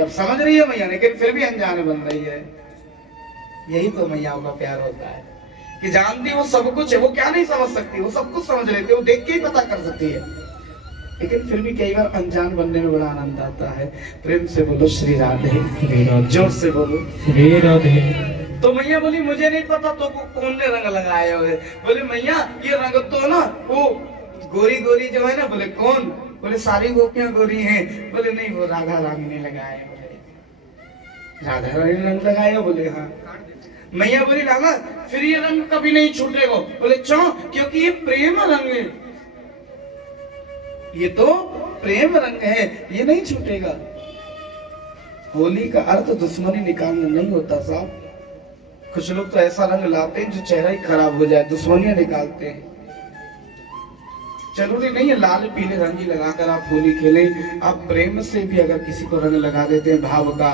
अब समझ रही है मैया, लेकिन फिर भी अनजान बन रही है। यही तो मैयाओं का प्यार होता है कि जानती वो सब कुछ है, वो क्या नहीं समझ सकती, वो सब कुछ समझ लेती है, वो देख के ही पता कर सकती है, लेकिन फिर भी कई बार अनजान बनने में बड़ा आनंद आता है। प्रेम से बोलो श्री राधे, जोर से बोलो श्री राधे। तो मैया बोली मुझे नहीं पता तो कौन ने रंग लगाया हुए। बोले मैया ये रंग तो ना वो गोरी गोरी जो है ना। बोले कौन? बोले सारी गोपियां गोरी हैं। बोले नहीं वो राधा रानी ने लगाया। राधा रानी ने रंग लगाया? बोले हाँ। मैया बोली लाला फिर ये रंग कभी नहीं छूटेगा। बोले क्यों? क्योंकि ये प्रेम रंग है, ये तो प्रेम रंग है, ये नहीं छूटेगा। होली का अर्थ दुश्मनी निकालना नहीं होता साहब। कुछ लोग तो ऐसा रंग लाते हैं जो चेहरा ही खराब हो जाए, दुश्मनियां निकालते हैं। जरूरी नहीं है लाल पीले रंग ही लगाकर आप होली खेलें। आप प्रेम से भी अगर किसी को रंग लगा देते हैं भाव का,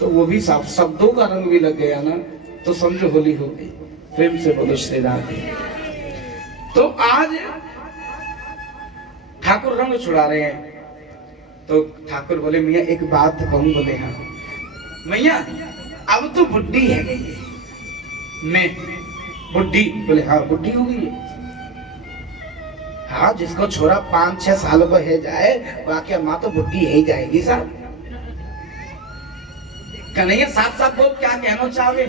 तो वो भी साफ शब्दों का रंग भी लग गया ना, तो समझो होली हो गई। प्रेम से बोलो श्री राधे। तो आज ठाकुर रंग छुड़ा रहे हैं, तो ठाकुर बोले मियाँ एक बात कहूं। बोले हाँ। मैया अब तो बुढ़ी है गई मैं बुढ़ी। बोले हाँ बुढ़ी हो गई है। हाँ जिसको छोरा 5-6 साल को है जाए वाकई माँ तो बुढ़ी है ही जाएगी साहब। कन्हैया साफ साफ बोल क्या कहना चाहे।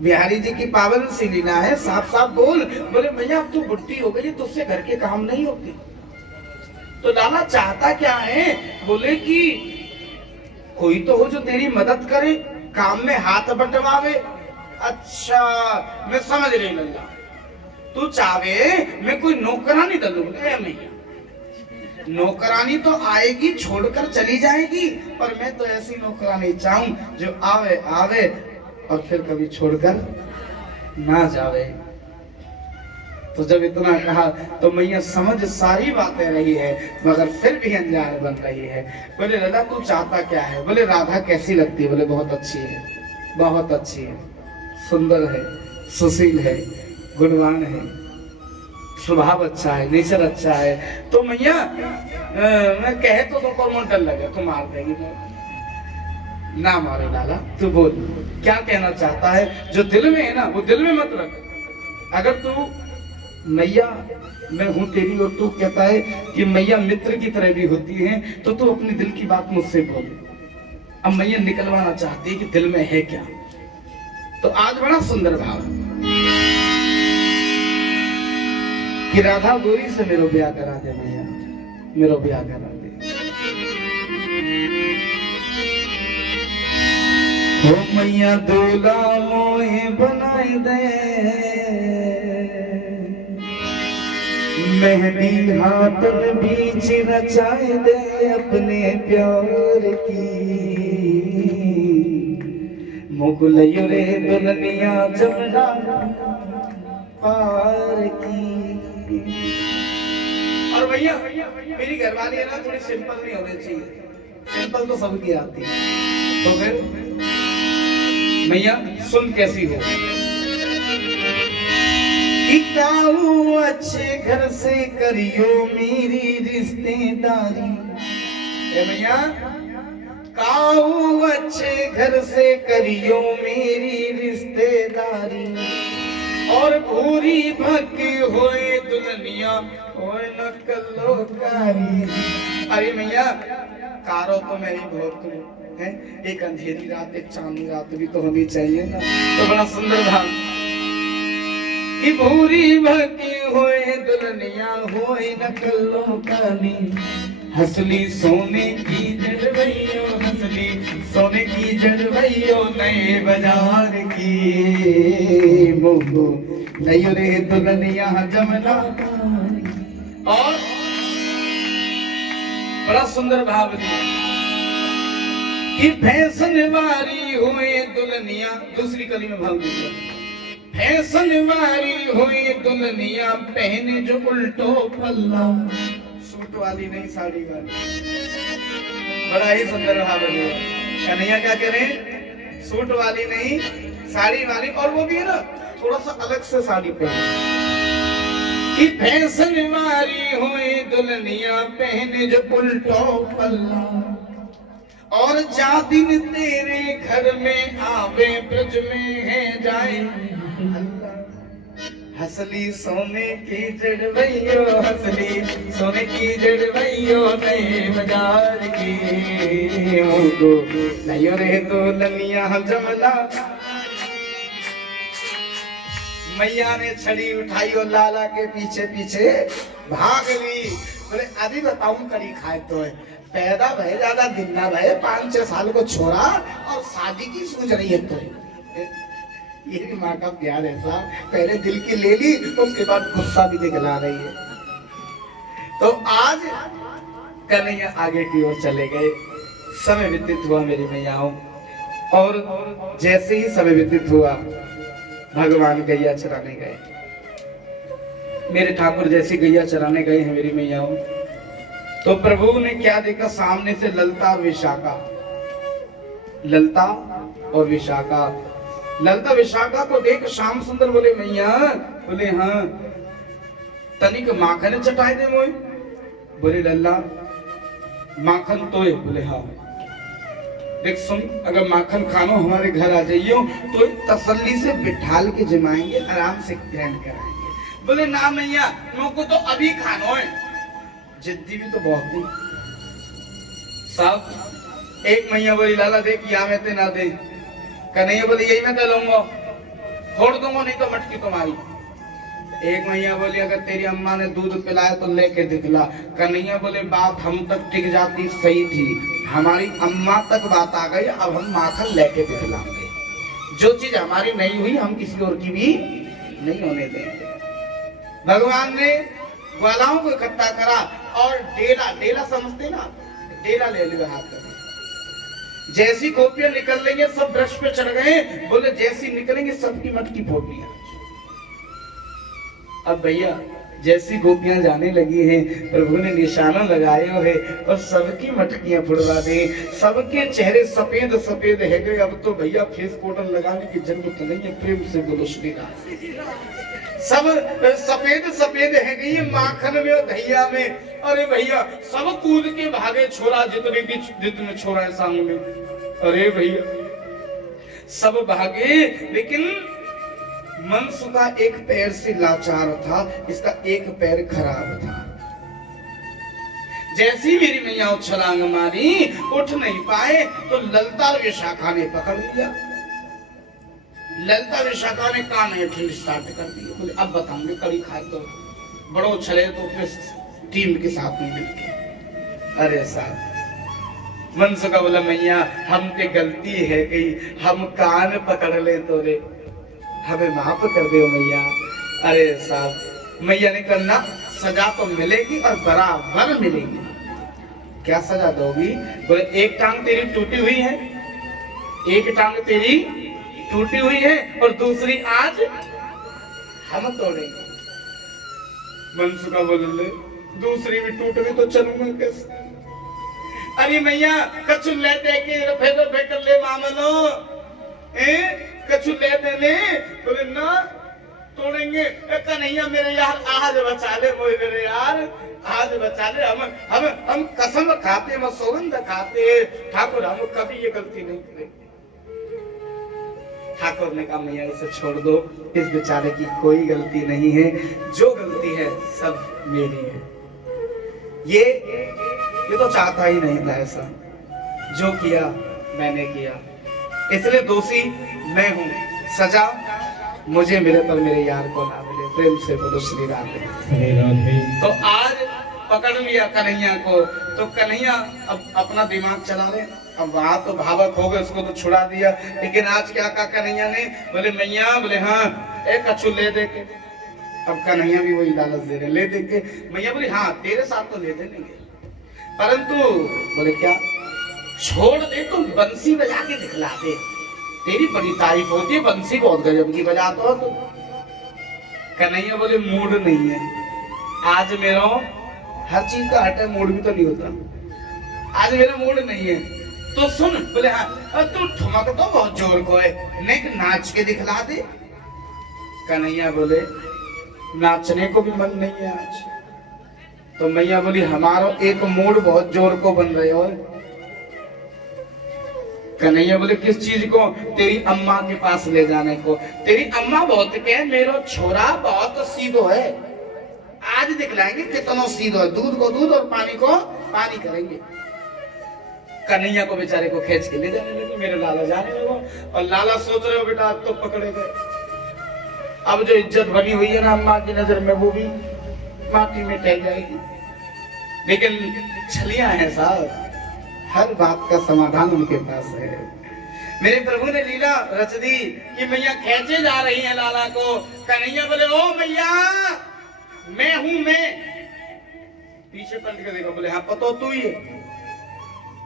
बिहारी जी की पावन सी लीला है, साफ साफ बोल। बोले भैया अब तू बुढ़ी हो गई तो उससे घर के काम नहीं होते। तो लाला चाहता क्या है? बोले कि कोई तो हो जो तेरी मदद करे, काम में हाथ बंटवावे। अच्छा मैं समझ रही लल्ला, तू चाहे मैं कोई नौकरानी डालूंगा। मैया नौकरानी तो आएगी छोड़कर चली जाएगी, पर मैं तो ऐसी नौकरानी चाहूं जो आवे आवे और फिर कभी छोड़कर ना जावे। तो जब इतना कहा तो मैया समझ सारी बातें रही है, मगर फिर भी अनजान बन रही है। बोले दादा तू चाहता क्या है? बोले राधा कैसी लगती है? बोले बहुत अच्छी है, बहुत अच्छी है, सुंदर है, सुशील है, गुणवान है, स्वभाव अच्छा है, नेचर अच्छा है। तो मैया मैं कहे तो तुमको मन डर लगे तो मार देगी। ना मारे लाला, तू बोल क्या कहना चाहता है। जो दिल में है ना वो दिल में मत रख। अगर तू मैया मैं हूं तेरी और तू कहता है कि मैया मित्र की तरह भी होती है, तो तू अपने दिल की बात मुझसे बोल। अब मैया निकलवाना चाहती है कि दिल में है क्या। तो आज बड़ा सुंदर भाव कि राधा गोरी से मेरो ब्याह करा दे मैया, मेरो ब्याह करा दे। हो मैया दूल्हा मोहे बनाए दे, मेहंदी हाथ में बीच रचाए दे अपने प्यार की। मुगलयो रे दुल्हनिया जमुना पार की। और भैया मेरी घरवाली है ना थोड़ी सिंपल नहीं होनी चाहिए, सिंपल तो सबकी आती है। तो फिर मैया सुन कैसी हो। काऊ अच्छे घर से करियो मेरी रिश्तेदारी। भैया काऊ अच्छे घर से करियो मेरी रिश्तेदारी, और भूरी भक्की होए दुल्हनिया होए न कल्लोकारी। अरे मैया कारो तो मेरी बहुत है, एक अंधेरी रात एक चांदनी रात भी तो होनी चाहिए ना। तो बड़ा सुंदर भाव कि भूरी भक्की होए दुल्हनिया होए न कल्लोकारी। हसली सोने की जड़वैयो, हसली सोने की जड़वैयो नए बाजार की। मोगो नयो रे दुल्हनिया जमुना। और बड़ा सुंदर भाव कि फैशन वाली हुए दुल्हनिया। दूसरी कली में भाव दिया, फैशन वाली हुई दुल्हनिया पहने जो उल्टो पल्ला। सूट वाली नहीं साड़ी वाली। बड़ा ही सुंदर भाव है। कन्हैया क्या कह रहे हैं? सूट वाली नहीं साड़ी वाली, और वो भी है ना थोड़ा सा अलग से साड़ी पहने कि फैशन मारी हुई दुल्हनिया पहने जो उल्टो पल्ला, और जा दिन तेरे घर में आवे ब्रज में है जाए हसली सोने की जड़वैयो, हसली सोने की जड़वैयो नए बाजार की, मुझको नयो रे दुल्हनिया जमला। मैया ने छड़ी उठाई और लाला के पीछे पीछे भाग ली। बोले अभी बताऊं करी खाए तो है, पैदा भय ज्यादा दिन ना भय, 5-6 साल को छोड़ा और शादी की सोच रही है तो ये भी माँ का प्यार ऐसा, पहले दिल की ले ली उसके बाद गुस्सा भी दिखला रही है। तो आज कन्हैया आगे की ओर चले गए। समय व्यतीत हुआ मेरी मैयाओं, और जैसे ही समय व्यतीत हुआ भगवान गैया चराने गए। मेरे ठाकुर जैसी गैया चराने गए हैं मेरी मैयाओं, तो प्रभु ने क्या देखा, सामने से ललता और विशाखा, ललता और विशाखा। ललता विशाखा को देख श्याम सुंदर बोले मैया, बोले हाँ तनिक माखन चटाई दे मोए। बोले लल्ला माखन तो है। बोले हाँ देख सुन, अगर माखन खानो हमारे घर आ जाइयो तो तसल्ली से बिठाल के जमाएंगे, आराम से ग्रहण कराएंगे। बोले ना मैया मुझको तो अभी खानो है। जिद्दी भी तो बहुत थी साहब। एक मैया बोली लाला देख या मैं ते ना दे। कन्हैया बोले यही मैं लूंगा, फोड़ दूंगा नहीं तो मटकी तुम्हारी। एक मैया बोली अगर तेरी अम्मा ने दूध पिलाया तो लेके दिखला। कन्हैया बोले बात हम तक टिक जाती सही थी, हमारी अम्मा तक बात आ गई, अब हम माखन लेके दिखलाएंगे। जो चीज हमारी नहीं हुई हम किसी और की भी नहीं होने देंगे। भगवान ने ग्वालाओं को इकट्ठा करा और डेला, डेला समझते ना, डेला ले लिया हाथ में। जैसी गोपियां निकल लेंगे सब वृक्ष पे चढ़ गए। बोले जैसी निकलेंगे सबकी मटकी फोड़नी है। अब भैया जैसी गोपियां जाने लगी हैं, प्रभु ने निशाना लगाए है और सबकी मटकियां फुड़वा दी। सबके चेहरे सफेद सफेद है गए। अब तो भैया फेस पाउडर लगाने की जरूरत नहीं है, प्रेम से बोलो श्री राम। सब सफेद सफेद है गई माखन में और दहिया में। अरे भैया सब कूद के भागे, छोरा जितने छोरा है सामने। अरे भैया सब भागे, लेकिन मनसु का एक पैर से लाचार था, इसका एक पैर खराब था। जैसी मेरी मैया छलांग मारी, उठ नहीं पाए तो ललता विशाखा ने पकड़ लिया। ललता विशाखा ने कान हेठन स्टार्ट कर दिया। बोले अब बताऊंगे कड़ी खाए तो बड़ो छले तो फिर टीम के साथ में मिलके। अरे साहब मनसु का बोला मैया हम पे गलती है गई, हम कान पकड़ ले तो रे, हमें माफ कर दो मैया। अरे साहब मैया ने करना सजा तो मिलेगी और बराबर मिलेगी। क्या सजा दोगी? बोले एक टांग तेरी टूटी हुई है, एक टांग तेरी टूटी हुई है और दूसरी आज हम तोड़ेंगे। मनसु का बोले दूसरी भी टूट गई तो चलूंगा कैसे? अरे मैया कछु ले दे के फेंक ले मामलो, कछु ले देने। बोले ना तोड़ेंगे। कन्हैया मेरे यार आज बचा ले, मोए मेरे यार आज बचा ले। हम कसम खाते, हम सौगंध खाते ठाकुर, हम कभी ये गलती नहीं करेंगे। ठाकुर ने कहा मैया इसे छोड़ दो, इस बेचारे की कोई गलती नहीं है, जो गलती है सब मेरी है। ये तो चाहता ही नहीं था ऐसा, जो किया मैंने किया, इसलिए दोषी मैं हूँ। सजा मुझे मिले पर मेरे यार को ना मिले। प्रेम से बोलो श्री राधे। तो आज पकड़ लिया कन्हैया को, तो कन्हैया अब अपना दिमाग चला रहे। अब वहां तो भावक हो गए, उसको तो छुड़ा दिया, लेकिन आज क्या कहा कन्हैया ने? बोले मैया, बोले हाँ एक कछु ले दे के। अब कन्हैया भी वही लालच दे रहे, ले दे के। मैया बोली हाँ तेरे साथ तो ले देंगे, परंतु बोले क्या छोड़ दे, तुम बंसी बजा के दिखला दे, तेरी बड़ी तारीफ होती है, बंसी बहुत गजब की बजाता हो तुम। कन्हैया बोले मूड नहीं है आज मेरा, हर चीज का हटे मूड भी तो नहीं होता, आज मेरा मूड नहीं है। तो सुन, बोले हाँ तू ठुमक तो बहुत जोर को है, नेक नाच के दिखला दे। कन्हैया बोले नाचने को भी मन नहीं है आज। तो मैया बोली हमारा एक मूड बहुत जोर को बन रहे हो। कन्हैया बोले किस चीज को? तेरी अम्मा के पास ले जाने को। तेरी अम्मा बहुत कहे मेरो छोरा बहुत सीधो है, आज दिखलाएंगे कितना सीधो है, दूध को दूध और पानी को पानी करेंगे। कन्हैया को बेचारे को खींच के ले जाने लगे, मेरे लाला जाने लगे। और लाला सोच रहे हो बेटा अब तो पकड़े गए, अब जो इज्जत बनी हुई है ना अम्मा की नजर में वो भी माटी में टह जाएगी। लेकिन छलियां हैं साहब, हर बात का समाधान उनके पास है। मेरे प्रभु ने लीला रच दी कि मैया खींचे जा रही है लाला को। कन्हैया बोले ओ मैया मैं हूं मैं। पीछे पलट के देखो, बोले हाँ पतो तू ही है।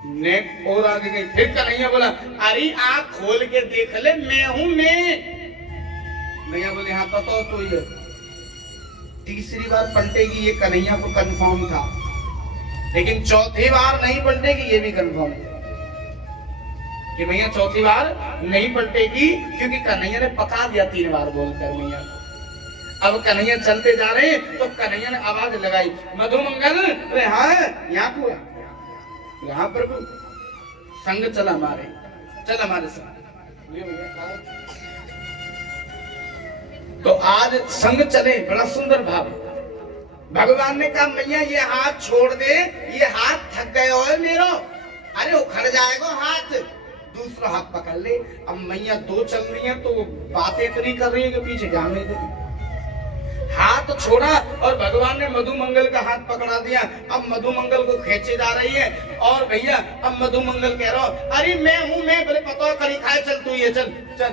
नेक और आगे गई। फिर कन्हैया बोला अरे आँख खोल के देख ले मैं हूं मैं। मैया बोले हाँ पतो तू ही है। तीसरी बार पलटेगी ये कन्हैया को कंफर्म था, लेकिन चौथी बार नहीं पलटेगी ये भी कंफर्म था कि मैया चौथी बार नहीं पलटेगी, क्योंकि कन्हैया ने पका दिया 3 बार बोलकर मैया को। अब कन्हैया चलते जा रहे हैं तो कन्हैया ने आवाज लगाई मधुमंगल। अरे हाँ यहाँ को यहाँ प्रभु संग चल हमारे संग। तो आज संग चले, बड़ा सुंदर भाव। भगवान ने कहा मैया ये हाथ छोड़ दे, ये हाथ थक गए हो मेरो, अरे उखड़ जाएगा हाथ, दूसरा हाथ पकड़ ले। अब मैया 2 चल रही हैं तो बातें इतनी कर रही है कि पीछे जाने दे। हाथ छोड़ा और भगवान ने मधुमंगल का हाथ पकड़ा दिया। अब मधुमंगल को खींचे जा रही है और भैया अब मधुमंगल कह रहा अरे मैं हूं मैं। बोले पता करी खाए चल तू ये चल चल।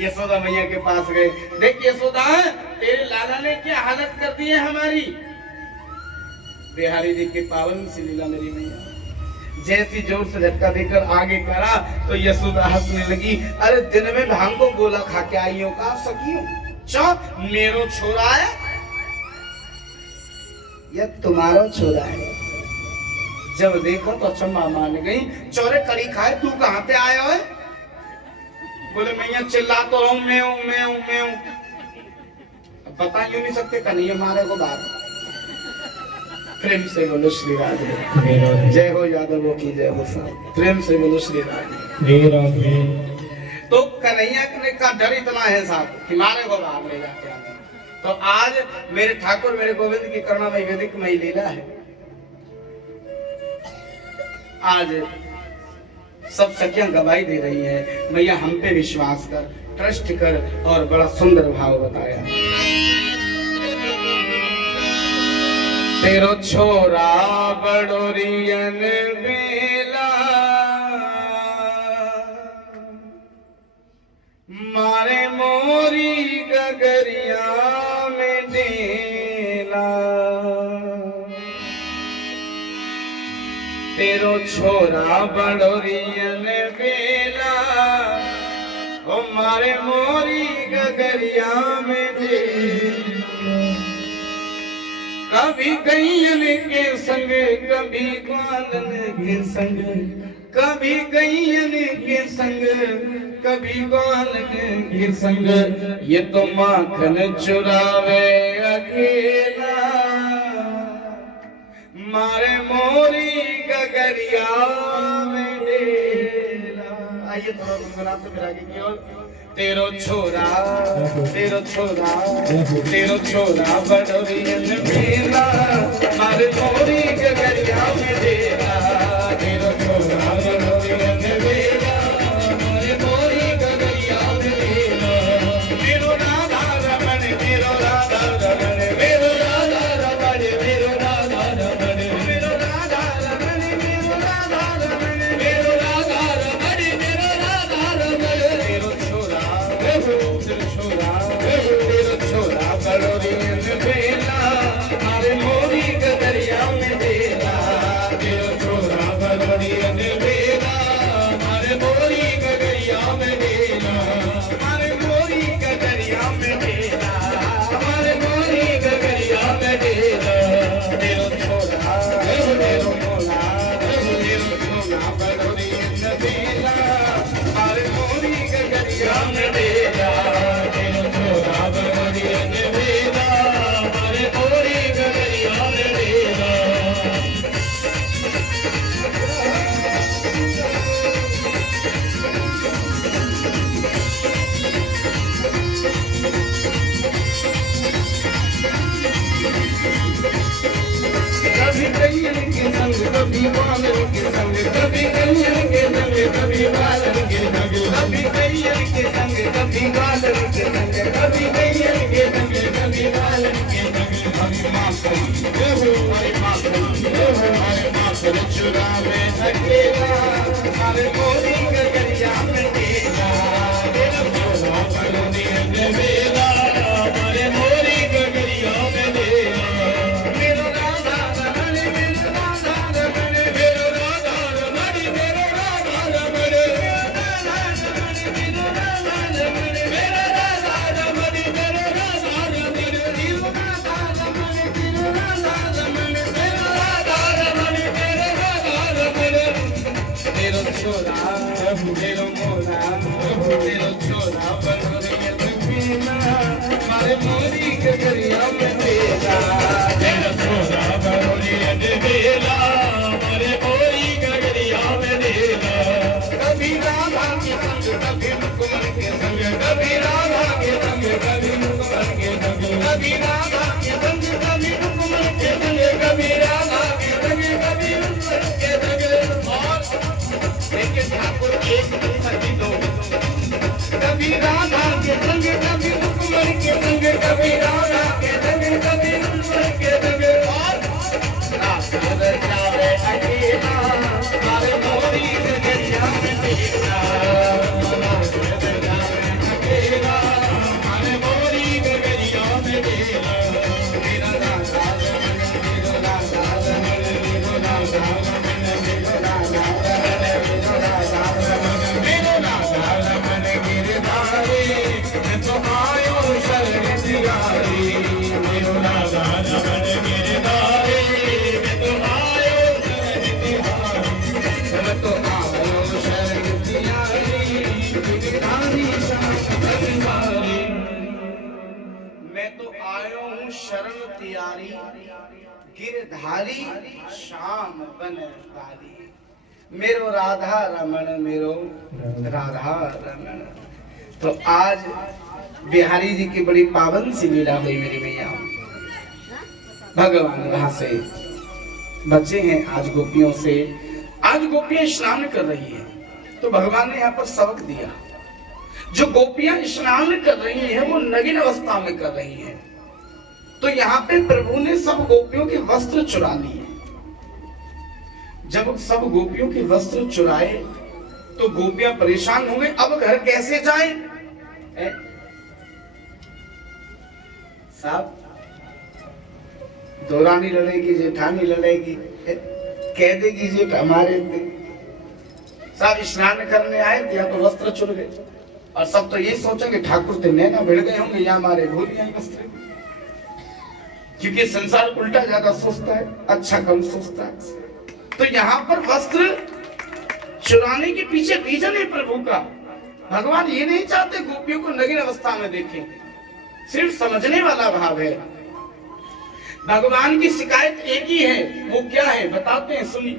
यशोदा मैया के पास गए। देख यशोदा तेरे लाला ने क्या हालत कर दी है हमारी। बिहारी जी की पावन सी लीला मेरी मैया। जैसी जोर से झटका देकर आगे करा तो यशोदा हंसने लगी। अरे दिन में भांग को गोला खा के आई हो का सकियो चौक मेरो छोरा है या तुम्हारा छोरा है। जब देखो तो अचंबा मान गई। चौरे कड़ी खाए तू कहां पे आया है? बोले मैया चिल्ला तो रहा हूं मैं हूं मैं हूं मैं हूं। बता यूं नहीं सकते कन्हैया मारे को बात। प्रेम से बोलो श्री राधे। जय हो यादवों की जय हो साहब। प्रेम से बोलो श्री राधे। तो कन्हैया का डर इतना है साहब कि मारे को बाहर ले जाते हैं। तो आज मेरे ठाकुर मेरे गोविंद की करुणामय वैदिक मई लीला है। आज सब सखियां गवाही दे रही है मैया हम पे विश्वास कर, ट्रस्ट कर। और बड़ा सुंदर भाव बताया। तेरो छोरा बड़ोरियन बेला मारे मोरी गगरिया में डेला। तेरो छोरा बड़ोरियन बेला ओ मारे मोरी गगरिया में डेला। कभी गैयन के संग कभी ग्वालन के संग, कभी गैयन के संग कभी ग्वालन के संग। ये तो माखन चुरावे अकेला मारे मोरी गगरिया में डेला। आइए थोड़ा गुनगुनाते मेरा आगे की ओर। तेरो छोरा बड़ोरियन बेला मारे मोरी गगरिया में डेला। तेरो छोरा बड़ोरियन बेला मारे मोरी गगरिया में डेला। मेरो राधा रमण मेरो राधा रमण मेरो राधा रमण मेरो राधा रमण मेरो राधा रमण मेरो राधा रमण मेरो राधा रमण मेरो राधा रमण। तेरो छोरा बड़ोरियन बेला मारे मोरी गगरिया में डेला। संग, कभी बालन के संग, कभी गैयन के संग, कभी बालन के संग, कभी गैयन के संग, कभी बालन के संग, कभी गैयन के संग, कभी बालन के संग। हरि माखन हरे माखन हरे माखन चुरावे सकेला, हरे मोरी गगरिया में टेला, मेरा मोरा बलनी बेला, हरे मोरी गगरिया में टेला। मेरो राधा रमण, मेरो राधा रमण, मेरो राधा रमण, मेरो राधा रमण, मेरो राधा रमण, मेरो राधा रमण, मेरो राधा रमण, मेरो राधा रमण, मेरो राधा रमण, मेरो राधा रमण, मेरो राधा रमण, मेरो राधा रमण। मेरो छोरा मेरो मोरा मेरो छोरा बनोरिया बेला, मारे मोरी गगरिया में टेला, मेरो छोरा बनोरिया बेला, मारे मोरी गगरिया में टेला। कभी राधा के संग, कभी मुकुंद के संग, कभी राधा के संग, कभी मुकुंद के संग, कभी राधा के संग, कभी मुकुंद के संग, कभी राधा के संग, कभी मुकुंद के संग। और लेकिन ठाकुर एक सभी दो, कभी राधा के संग, कभी मुकुंद के संग, कभी राधा के संग, कभी मुकुंद के संग। और राधा जावे अकेला, मारे मोरी गगरिया में टेला, राधा जावे अकेला, मारे मोरी गगरिया में टेला। मेरा राधा रमण, मेरो राधा रमण, मेरो राधा रमण, मेरो राधा रमण, मेरो राधा रमण, मेरो राधा रमण गिरधारी, मैं तो आयो शरण तिहारी, मेरो राधा रमण गिरधारी, मैं तो आयो शरण तिहारी, मैं तो आयो शरण तिहारी, गिरधारी श्याम तिहारी। मैं तो आयो हूँ शरण तिहारी, गिरधारी श्याम बनधारी, मेरो राधा रमण, मेरो राधा रमण। तो आज बिहारी जी की बड़ी पावन सी लीला हुई मेरी मैया। भगवान वहां से बचे हैं आज गोपियों से, आज गोपियां स्नान कर रही हैं, तो भगवान ने यहाँ पर सबक दिया। जो गोपियां स्नान कर रही हैं वो नग्न अवस्था में कर रही हैं, तो यहाँ पे प्रभु ने सब गोपियों के वस्त्र चुरा लिए। जब सब गोपियों के वस्त्र चुराए तो गोपियां परेशान हो गई, अब घर कैसे जाएं? साहब दौरानी लड़ेगी, जेठानी लड़ेगी, कह देगी जेठ हमारे साहब स्नान करने आए थे, यहाँ तो वस्त्र चुर गए, और सब तो ये सोचेंगे ठाकुर थे नैना भिड़ गए होंगे, यहाँ हमारे भूल गए वस्त्र। क्योंकि संसार उल्टा ज्यादा सोचता है, अच्छा कम सोचता है। तो यहाँ पर वस्त्र चुराने के पीछे रीजन है प्रभु का। भगवान ये नहीं चाहते गोपियों को नग्न अवस्था में देखें, सिर्फ समझने वाला भाव है। भगवान की शिकायत एक ही है, वो क्या है बताते हैं, सुनिए।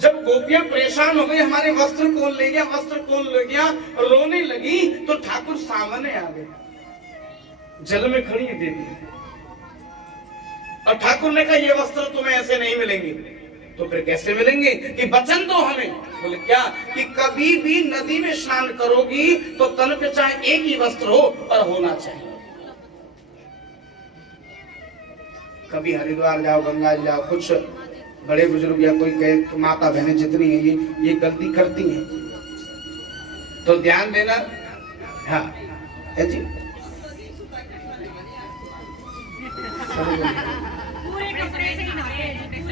जब गोपियां परेशान हो गई, हमारे वस्त्र कौन ले गया, वस्त्र कौन ले गया, रोने लगी, तो ठाकुर सामने आ गए, जल में खड़ी है देवी, और ठाकुर ने कहा ये वस्त्र तुम्हें ऐसे नहीं मिलेंगे। तो फिर कैसे मिलेंगे? कि वचन दो हमें। बोले क्या? कि कभी भी नदी में स्नान करोगी तो तन पे चाहे एक ही वस्त्र हो पर होना चाहिए। कभी हरिद्वार जाओ, गंगा जाओ, कुछ बड़े बुजुर्ग या कोई कहे माता बहनें जितनी है ये गलती करती हैं, तो ध्यान देना। हाँ है जी,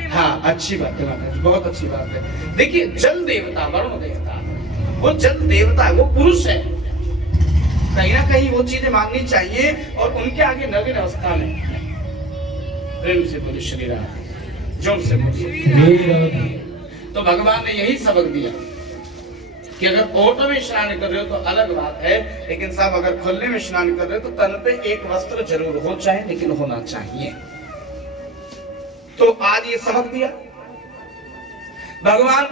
हाँ अच्छी बात है माता जी, बहुत अच्छी बात है। देखिए जल देवता, वरुण देवता, वो जल देवता है, वो पुरुष है, कहीं ना कहीं वो चीजें माननी चाहिए। और उनके आगे नग्न अवस्था में प्रेम से बोले श्री राम, जोर से बोले। तो भगवान ने यही सबक दिया कि अगर ओट में स्नान कर रहे हो तो अलग बात है, लेकिन साहब अगर खुले में स्नान कर रहे हो तो तन पे एक वस्त्र जरूर हो, चाहे लेकिन होना चाहिए। तो आज ये सबक दिया। भगवान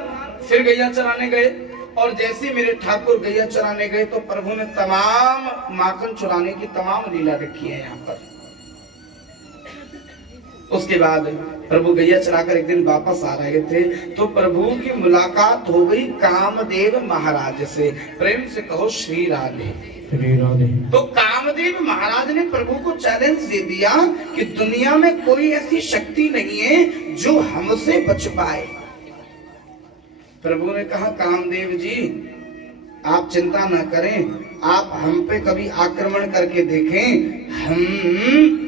फिर गैया चराने गए, और जैसे मेरे ठाकुर गैया चराने गए तो प्रभु ने तमाम माखन चुराने की तमाम लीला रखी है यहाँ पर। उसके बाद प्रभु गैया चलाकर एक दिन वापस आ रहे थे तो प्रभु की मुलाकात हो गई कामदेव महाराज से। प्रेम से कहो श्री राधे। तो कामदेव महाराज ने प्रभु को चैलेंज दे दिया कि दुनिया में कोई ऐसी शक्ति नहीं है जो हमसे बच पाए। प्रभु ने कहा कामदेव जी आप चिंता न करें, आप हम पे कभी आक्रमण करके देखें, हम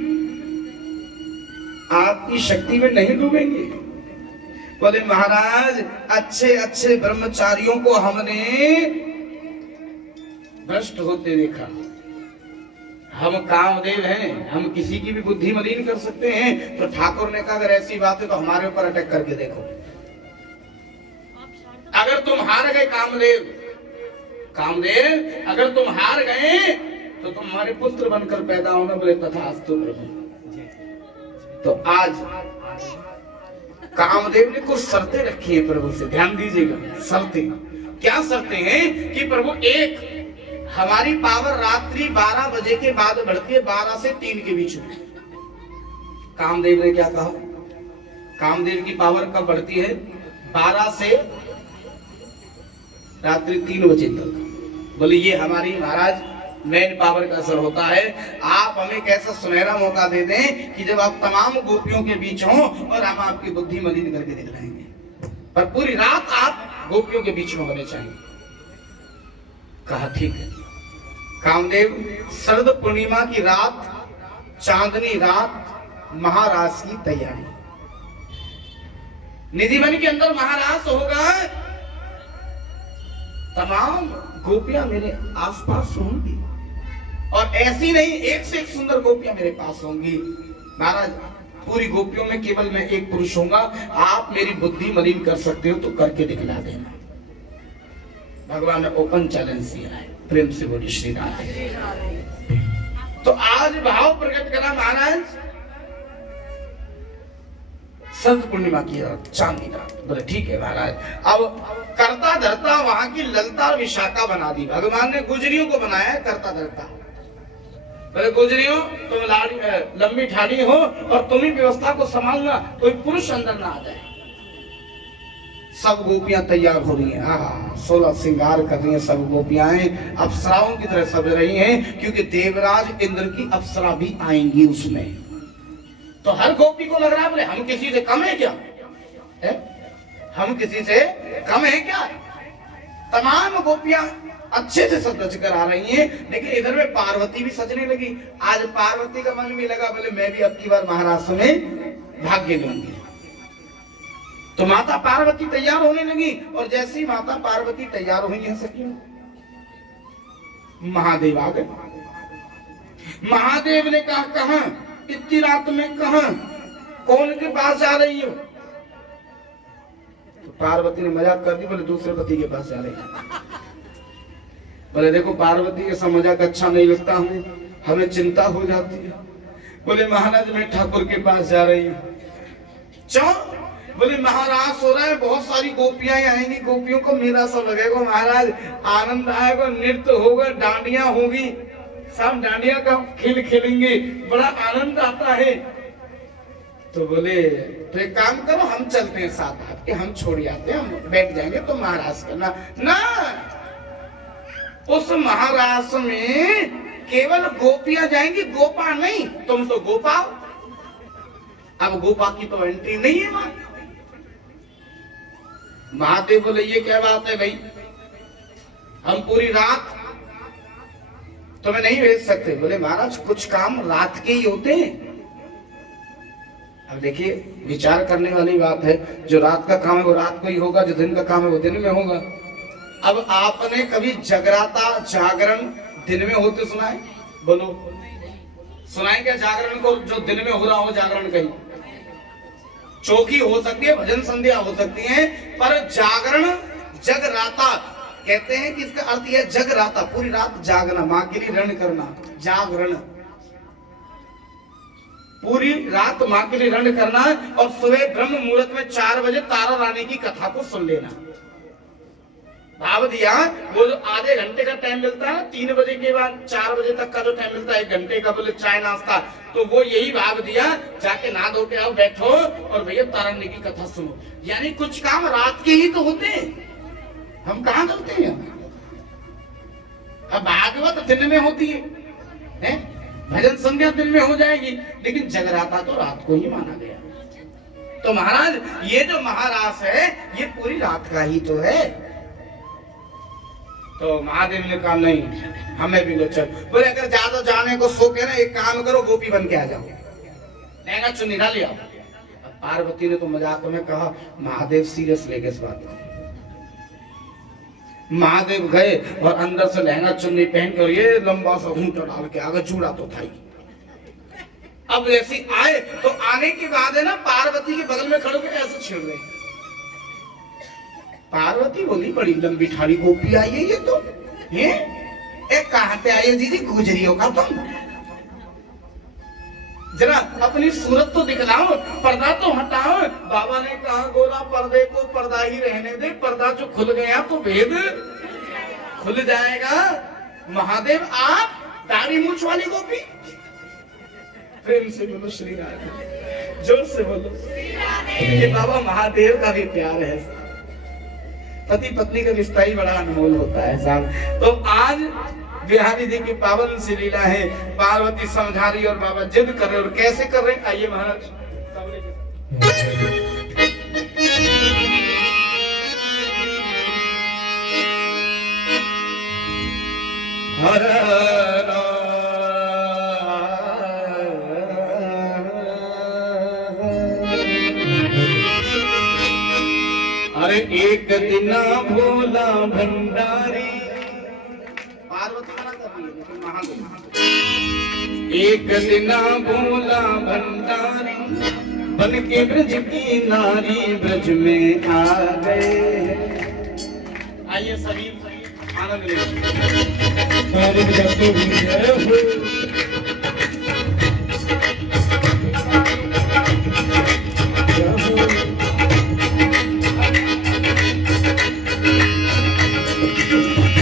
आपकी शक्ति में नहीं डूबेंगे। बोले महाराज अच्छे अच्छे ब्रह्मचारियों को हमने भ्रष्ट होते देखा। हम कामदेव हैं, हम किसी की भी बुद्धि मलिन कर सकते हैं। तो ठाकुर ने कहा अगर ऐसी बात है तो हमारे ऊपर अटैक करके देखो। अगर तुम हार गए कामदेव अगर तुम हार गए तो तुम हमारे पुत्र बनकर पैदा होना। बोले तथास्तु प्रभु। तो आज कामदेव ने कुछ शर्तें रखी है प्रभु से, ध्यान दीजिएगा। शर्तें क्या शर्तें हैं कि प्रभु एक हमारी पावर रात्रि 12 बजे के बाद बढ़ती है, 12 से 3 के बीच में। कामदेव ने क्या कहा? कामदेव की पावर कब बढ़ती है? 12 से रात्रि 3 बजे तक। बोले ये हमारी महाराज मेन पावर का असर होता है। आप हमें कैसा सुनहरा मौका दे दें कि जब आप तमाम गोपियों के बीच हो और हम आपकी बुद्धि मलिन करके दिखलाएंगे, पर पूरी रात आप गोपियों के बीच में होने चाहिए। कहा ठीक है। कामदेव शरद पूर्णिमा की रात, चांदनी रात, महारास की तैयारी। निधिवन के अंदर महारास होगा, तमाम गोपियां मेरे आसपास होंगी और ऐसी नहीं एक से एक सुंदर गोपियां मेरे पास होंगी। महाराज पूरी गोपियों में केवल मैं एक पुरुष होऊंगा, आप मेरी बुद्धि मलिन कर सकते हो तो करके दिखला देना। भगवान ने ओपन चैलेंज दिया है। प्रेम से बोली श्री राधे। तो आज भाव प्रकट करा महाराज शरद पूर्णिमा की रात, चांदनी रात। बोले ठीक है महाराज। अब करता धरता वहां की ललता और विशाखा बना दी। भगवान ने गुजरियों को बनाया है करता धरता। बोले गुजरियों तुम लंबी ठाड़ी हो और तुम ही व्यवस्था को संभालना, कोई पुरुष अंदर ना आ जाए। सब गोपियां तैयार हो रही हैं, 16 श्रृंगार कर रही हैं। सब गोपियां अप्सराओं की तरह सज रही हैं क्योंकि देवराज इंद्र की अप्सरा भी आएंगी उसमें। तो हर गोपी को लग रहा है बोले हम किसी से कम है क्या है? हम किसी से कम है क्या? तमाम गोपियां अच्छे से सज कर आ रही हैं, लेकिन इधर में पार्वती भी सजने लगी। आज पार्वती का मन भी लगा बोले मैं भी अब की बार महाराष्ट्र में भाग्य लूंगी। तो माता पार्वती तैयार होने लगी और जैसे ही माता पार्वती तैयार हुई है सखियों, महादेव आ गए। महादेव ने कहा कहां इतनी रात में, कहां कौन के पास जा रही हो? तो पार्वती ने मजाक कर दी, बोले दूसरे पति के पास जा रही है। बोले देखो पार्वती के सब मजाक अच्छा नहीं लगता, हमें चिंता हो जाती है। बोले महाराज मैं ठाकुर के पास जा रही हूँ। क्यों? बोले महाराज सो रहा है, बहुत सारी गोपियां आएंगी, गोपियों को मेरा सब लगेगा महाराज, आनंद आएगा, नृत्य होगा, डांडियां होगी, सब डांडिया का खेल खेलेंगे, बड़ा आनंद आता है। तो बोले तो एक काम करो हम चलते हैं साथ आपके, हम छोड़ आते हैं, हम बैठ जाएंगे तो महाराज करना ना। उस महाराज में केवल गोपियां जाएंगी, गोपा नहीं। तुम तो गोपा, अब गोपा की तो एंट्री नहीं है वहां। महादेव बोले ये क्या बात है भाई, हम पूरी रात तुम्हें नहीं भेज सकते। बोले महाराज कुछ काम रात के ही होते हैं। अब देखिए विचार करने वाली बात है, जो रात का काम है वो रात को ही होगा, जो दिन का काम है वो दिन में होगा। अब आपने कभी जगराता जागरण दिन में होते सुना है? बोलो सुनाए क्या जागरण को? जो दिन में हो रहा हो जागरण, कहीं चौकी हो सकती है, भजन संध्या हो सकती है, पर जागरण जगराता कहते हैं कि इसका अर्थ यह जगराता, पूरी रात जागना, मां के लिए रण करना, जागरण। पूरी रात मां के लिए रण करना और सुबह ब्रह्म मुहूर्त में 4 बजे तारा रानी की कथा को सुन लेना। भाव दिया। वो जो आधे घंटे का टाइम मिलता है 3 बजे के बाद 4 बजे तक का जो टाइम मिलता है 1 घंटे का, बोले चाय नाश्ता, तो वो यही भाव दिया, जाके नहा धो के आओ, बैठो और भैया तारण्य की कथा सुनो। यानी कुछ काम रात के ही तो होते हैं, हम कहाँ करते हैं। अब भागवत दिन में होती है, भजन संध्या दिन में हो जाएगी, लेकिन जगराता तो रात को ही माना गया। तो महाराज ये जो महारास है ये पूरी रात का ही तो है। तो महादेव ने कहा नहीं, हमें भी लो चल। बोले अगर ज्यादा जाने को सो के ना एक काम करो, गोपी बन के आ जाओ, लहंगा चुन्नी ना लिया। पार्वती ने तो मजाक में कहा, महादेव सीरियस लेके इस बात को। महादेव गए और अंदर से लहंगा चुन्नी पहन कर ये लंबा सा घूंटा डाल के आगे चूड़ा तो था ही। अब जैसे आए तो आने के बाद है ना पार्वती के बगल में खड़े होकर ऐसे छिड़ रहे। पार्वती बोली बड़ी लंबी ठाड़ी गोपी आई है ये तो, ये एक कहां पे आई है दीदी, गुजरियों का तुम, जरा अपनी सूरत तो दिखलाओ, पर्दा तो हटाओ। बाबा ने कहा गोरा पर्दे को पर्दा ही रहने दे, पर्दा जो खुल गया तो भेद खुल जाएगा। महादेव आप दाढ़ी मूंछ वाली गोपी, प्रेम से बोलो श्री राधे, जोर से बोलो। ये बाबा महादेव का भी प्यार है, पति पत्नी का रिश्ता ही बड़ा अनमोल होता है साहब। तो आज बिहारी जी की पावन सी लीला है, पार्वती समझा रही और बाबा जिद कर रहे, और कैसे कर रहे आइए महाराज। अरे एक दिना भोला भंडारी, पार्वती मना कर रही है लेकिन महादेव, एक दिना भोला भंडारी बन के ब्रज की नारी ब्रज में आ गए। आइए सभी आनंद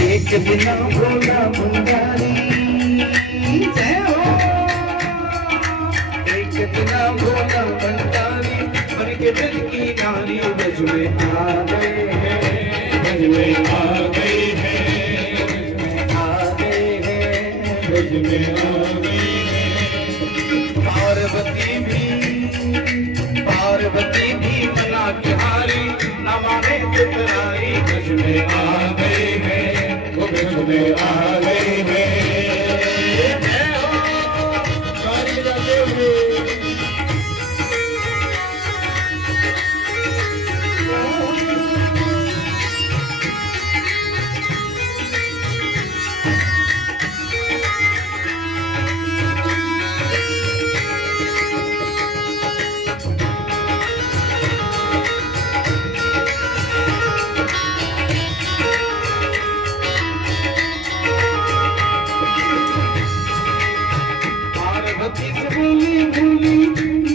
एक बिना भोला भंडारी, जय हो। एक बिना भोला भंडारी बन के ब्रज की नारी ब्रज में आ गए हैं, ब्रज में आ गए हैं, ब्रज में आ गए हैं। पार्वती भी मना के हारी, न माने तुतराई, ब्रज में आ गए हैं, ब्रज में आ गए हैं। जय हो सारी राधे हो।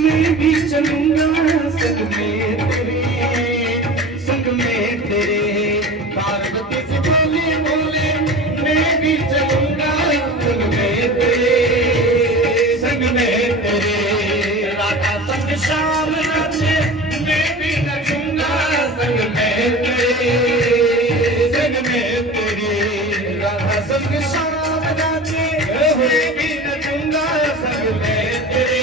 मैं भी चलूंगा संग में तेरे, पार्वती से बोले मैं भी चलूंगा संग में तेरे, राधा संग शाम नाचे मैं भी नचूंगा संग में तेरे, राधा संग शाम नाचे मैं भी नचूंगा संग में तेरे।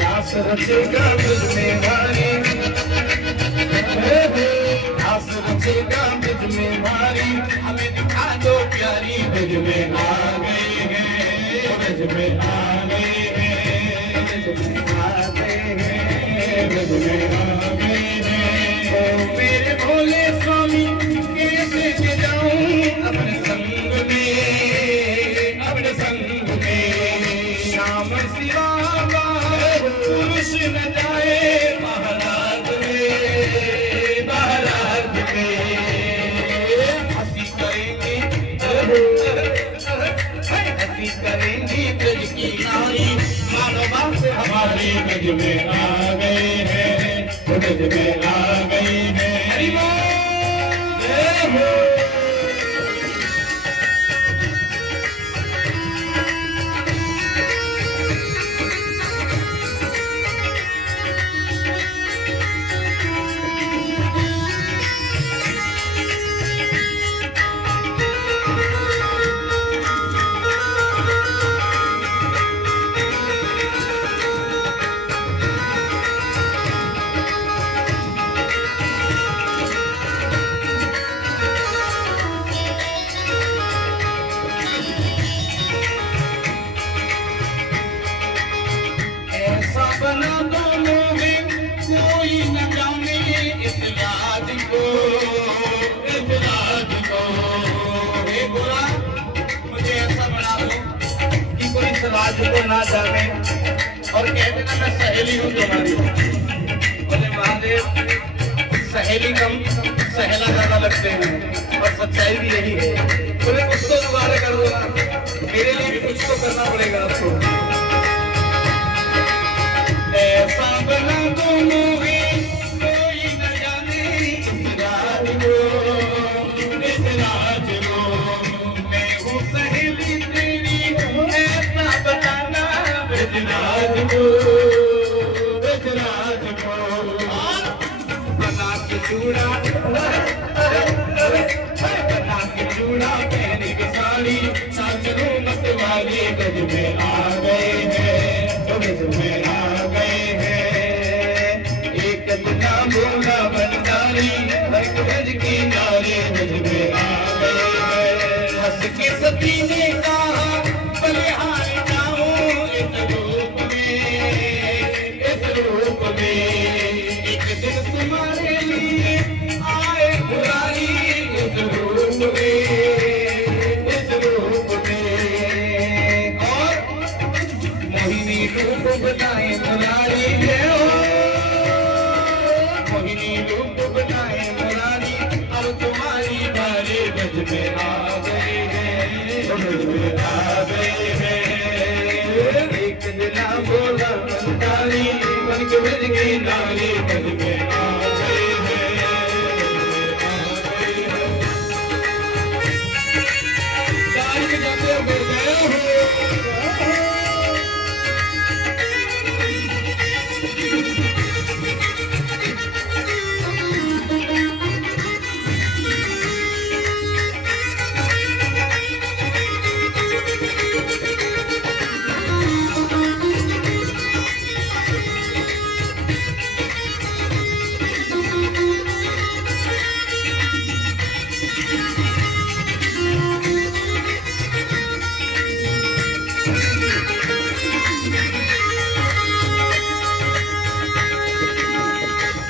रास रचेगा ब्रज में भारी, रास रचेगा ब्रज में भारी, हमें दिखा दो प्यारी, ब्रज में आ गए हैं, ब्रज में आ गए हैं, ब्रज में आ गए हैं, ब्रज में आ गए हैं। ओ मेरे भोले स्वामी कैसे के जाऊं अपने संग में, अपने संग में, श्याम शिवा पुरुष न जाए महाराज में, महाराज में। हंसी करेंगे हंसी करेंगी ब्रज की नारी, मानवा से हमारी ब्रज में आ गए हैं, ब्रज में आ गए हैं। हरि बोल जय हो। ऐसा बना दो मोहे कोई न जाने इस राज को, इस राज को। हे भोला, मुझे ऐसा बना दो कि कोई इस राज को ना जाने और कहते ना मैं सहेली हूँ तुम्हारी। बोले महादेव, सहेली कम सहेला ज्यादा लगते हैं और सच्चाई भी यही है। बोले कुछ तो जुगाड़ कर दो ना, मेरे लिए भी कुछ तो करना पड़ेगा आपको। ऐसा बना दो मोहे कोई न जाने इस राज को, इस राज को। मैं हूँ सहेली तेरी, ऐसा बताना ब्रजराज को, ब्रजराज को। बना के चूड़ा, बना के चूड़ा पहन के साड़ी, साचरू मत वाली ब्रज में आ गए हैं, ब्रज में आ गए हैं। एक जना बोला भंडारी, हर ब्रज की नारी ब्रज में आ गए हैं। हंस के सती ने कहा बलिहार जाऊं इस रूप में, इस रूप में। एक दिन तुम्हारे लिए आए मुरारी इस रूप में, इस रूप में। और मोहिनी रूप बनाए मुरारी जय हो, मोहिनी रूप बनाए मुरारी। अब तुम्हारी बारी ब्रज में आ गए हैं, ब्रज में आ गए हैं। एक दिना बोला भंडारी, बन के ब्रज की नारी ब्रज में आ गए हैं, आ गए हैं। गाय के जाते हो गए हो।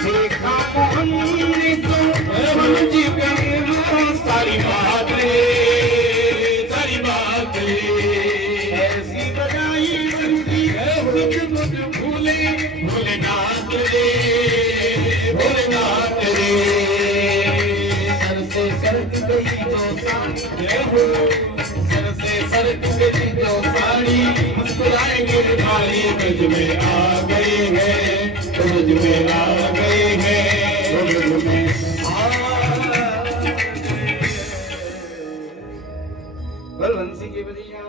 देखा हमने तो समझ गए हाँ सारी बात रे, सारी बात रे। ऐसी बजाई बंदी कुछ कुछ भूले, भोलेनाथ रे, भोलेनाथ रे। सर से सरक गई जो साड़ी हो, सर से सरक गई जो साड़ी। मुस्कुराएंगे भारी ब्रज में आ गए हैं, ब्रज में आ गए हैं, ब्रज में आ गए हैं। बलवंशी की बलिया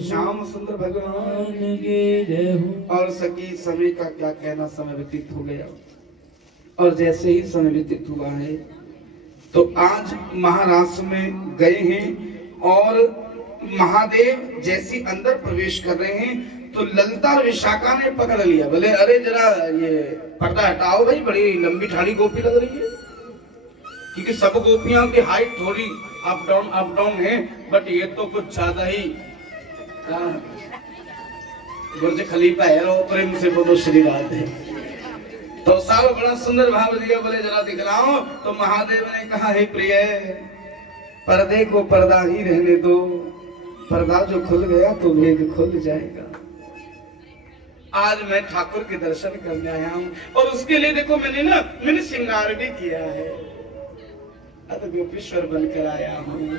श्याम सुंदर भगवान की जय हो। और सखी समय का क्या कहना, समय व्यतीत हो गया और जैसे ही समय व्यतीत हुआ है तो आज महाराष्ट्र में गए हैं और महादेव जैसी अंदर प्रवेश कर रहे हैं तो ललिता और विशाखा ने पकड़ लिया। बोले अरे जरा ये पर्दा हटाओ भाई, बड़ी लंबी ठाड़ी गोपी लग रही है। क्योंकि सब गोपियों की हाइट थोड़ी अप डाउन है, बट ये तो कुछ ज्यादा ही बुर्ज खलीफा है। और प्रेम से बोलो श्री राधे। तो साहब बड़ा सुंदर भाव दिया, बोले जरा दिखलाओ। तो महादेव ने कहा हे प्रिय, पर्दे को पर्दा ही रहने दो, पर्दा जो खुल गया तो भेद खुल जाएगा। आज मैं ठाकुर के दर्शन करने आया हूँ और उसके लिए देखो मैंने श्रृंगार भी किया है, गोपीश्वर बनकर आया हूँ।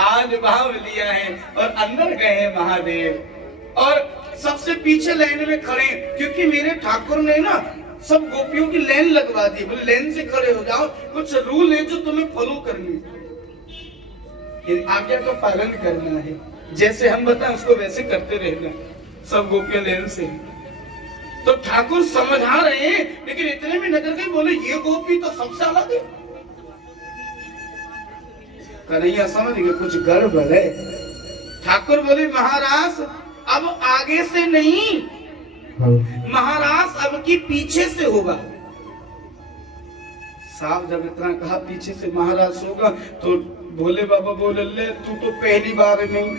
आज भाव लिया है और अंदर गए महादेव और सबसे पीछे लाइन में खड़े, क्योंकि मेरे ठाकुर ने ना सब गोपियों की लाइन लगवा दी। बोले लाइन से खड़े हो जाओ, कुछ रूल है जो तुम्हें फॉलो करनी है, आज्ञा का पालन करना है, जैसे हम बताएं उसको वैसे करते रहना। सब गोपियां लाइन से। तो ठाकुर समझा रहे हैं, लेकिन इतने में नजर गई, बोले ये गोपी तो सबसे अलग है। कन्हैया समझ गए कुछ गड़बड़ है। ठाकुर बोले महाराज अब आगे से नहीं, महाराज अब की पीछे से होगा। साहब जब इतना कहा पीछे से महाराज होगा, तो भोले बाबा बोले ले तू तो पहली बार नहीं।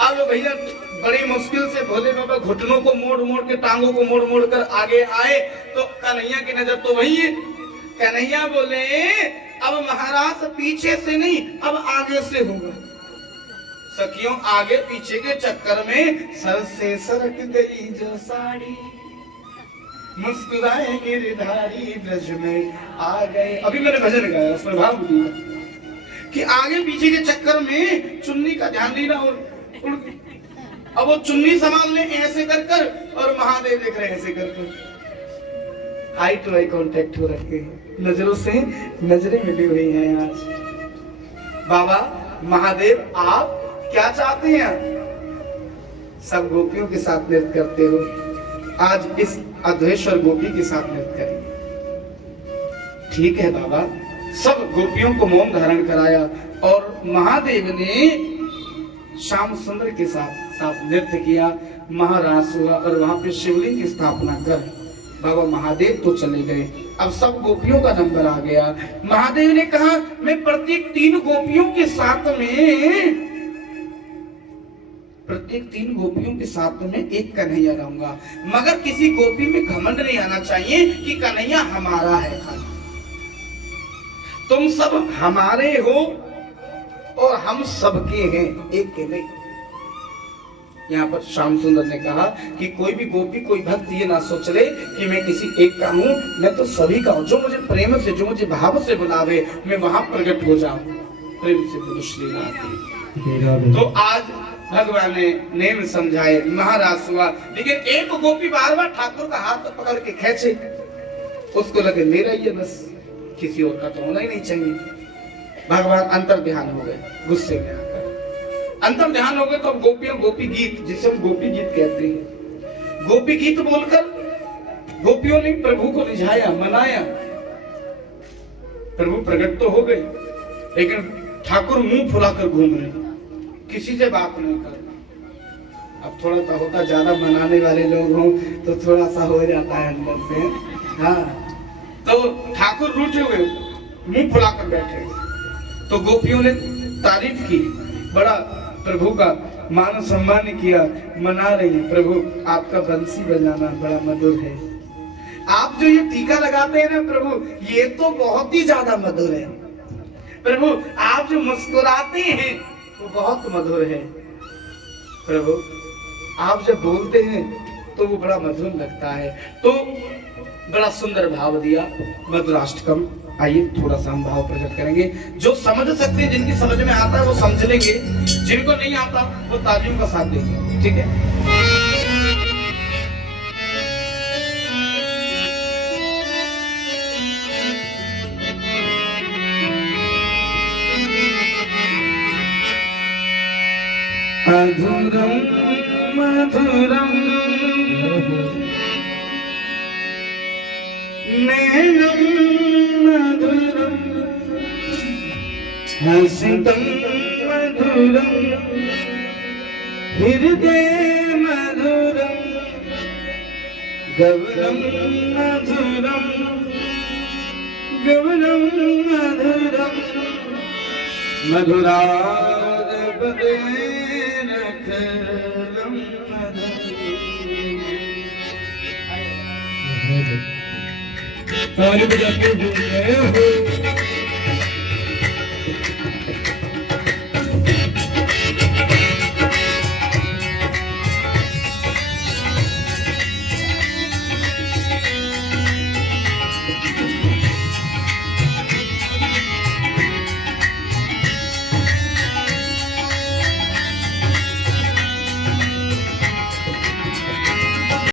अब भैया बड़ी मुश्किल से भोले बाबा घुटनों को मोड़ मोड़ के, टांगों को मोड़ मोड़ कर आगे आए, तो कन्हैया की नजर तो वही है। कन्हैया बोले अब महाराज पीछे से नहीं, अब आगे से होगा। सखियों आगे पीछे के चक्कर में सर से सरक गई जो साड़ी, मुस्कुराए गिरधारी ब्रज में आ गए। अभी मैंने भजन गाया, उसमें भाव दिया कि आगे पीछे के चक्कर में चुन्नी का ध्यान देना, और अब वो चुन्नी संभाल ले ऐसे कर कर, और महादेव देख रहे ऐसे कर कर। आई टू आई कांटेक्ट हो रखे हैं, नजरों से नजरें मिली हुई हैं। आज बाबा महादेव आप क्या चाहते हैं? सब गोपियों के साथ नृत्य करते हो, आज इस अधेश्वर गोपी के साथ नृत्य करें। ठीक है बाबा। सब गोपियों को मौन धारण कराया, और महादेव ने श्याम सुंदर के साथ नृत्य किया। महारास हुआ, और वहां पे शिवलिंग की स्थापना कर बाबा महादेव तो चले गए। अब सब गोपियों का नंबर आ गया। महादेव ने कहा मैं प्रत्येक 3 गोपियों के साथ में, प्रत्येक 3 गोपियों के साथ में एक कन्हैया रहूंगा, मगर किसी गोपी में घमंड नहीं आना चाहिए कि कन्हैया हमारा है। तुम सब हमारे हो और हम सबके हैं, एक के नहीं। यहाँ पर श्याम सुंदर ने कहा कि कोई भी गोपी, कोई भक्त ये ना सोच ले कि मैं किसी एक का हूँ, मैं तो सभी का हूँ। जो मुझे प्रेम से, जो मुझे भाव से बुलावे, मैं वहां प्रकट हो जाऊं। प्रेम से बोलो श्री राधे। तो आज भगवान ने नेम समझाए, महाराज हुआ, लेकिन एक गोपी बार बार ठाकुर का हाथ पकड़ के खींचे, उसको लगे मेरा ही है बस, किसी और का तो होना ही नहीं चाहिए। भगवान अंतर ध्यान हो गए, गुस्से में आकर अंतर ध्यान हो गए। तो गोपियां गोपी गीत, जिसे हम गोपी गीत कहते हैं, गोपी गीत बोलकर गोपियों ने प्रभु को रिझाया, मनाया। प्रभु प्रकट तो हो गए, लेकिन ठाकुर मुंह फुलाकर घूम रहे, किसी से बात नहीं कर। अब थोड़ा सा होता, ज्यादा मनाने वाले लोग हों तो थोड़ा सा हो जाता है अंदर से। हाँ, तो ठाकुर रूठे हुए मुंह फुलाकर बैठे। तो गोपियों ने तारीफ की, बड़ा प्रभु का मान सम्मान किया, मना रही है। प्रभु आपका बंसी बजाना बड़ा मधुर है, आप जो ये टीका लगाते हैं ना प्रभु, ये तो बहुत ही ज्यादा मधुर है। प्रभु आप जो मुस्कुराते हैं वो बहुत मधुर है। प्रभु आप जब बोलते हैं तो वो बड़ा मधुर लगता है। तो बड़ा सुंदर भाव दिया, मधुराष्टकम। आइए थोड़ा सा हम भाव प्रकट करेंगे। जो समझ सकते हैं, जिनकी समझ में आता है वो समझ लेंगे, जिनको नहीं आता वो तालियों का साथ देंगे। ठीक है। मधुरम मधुरम नैनम मधुरम हसितम मधुरम हृदय मधुरम गवनम मधुरम गवनम मधुरम मधुरारपदे नखलम मधुरम। ताली बजा के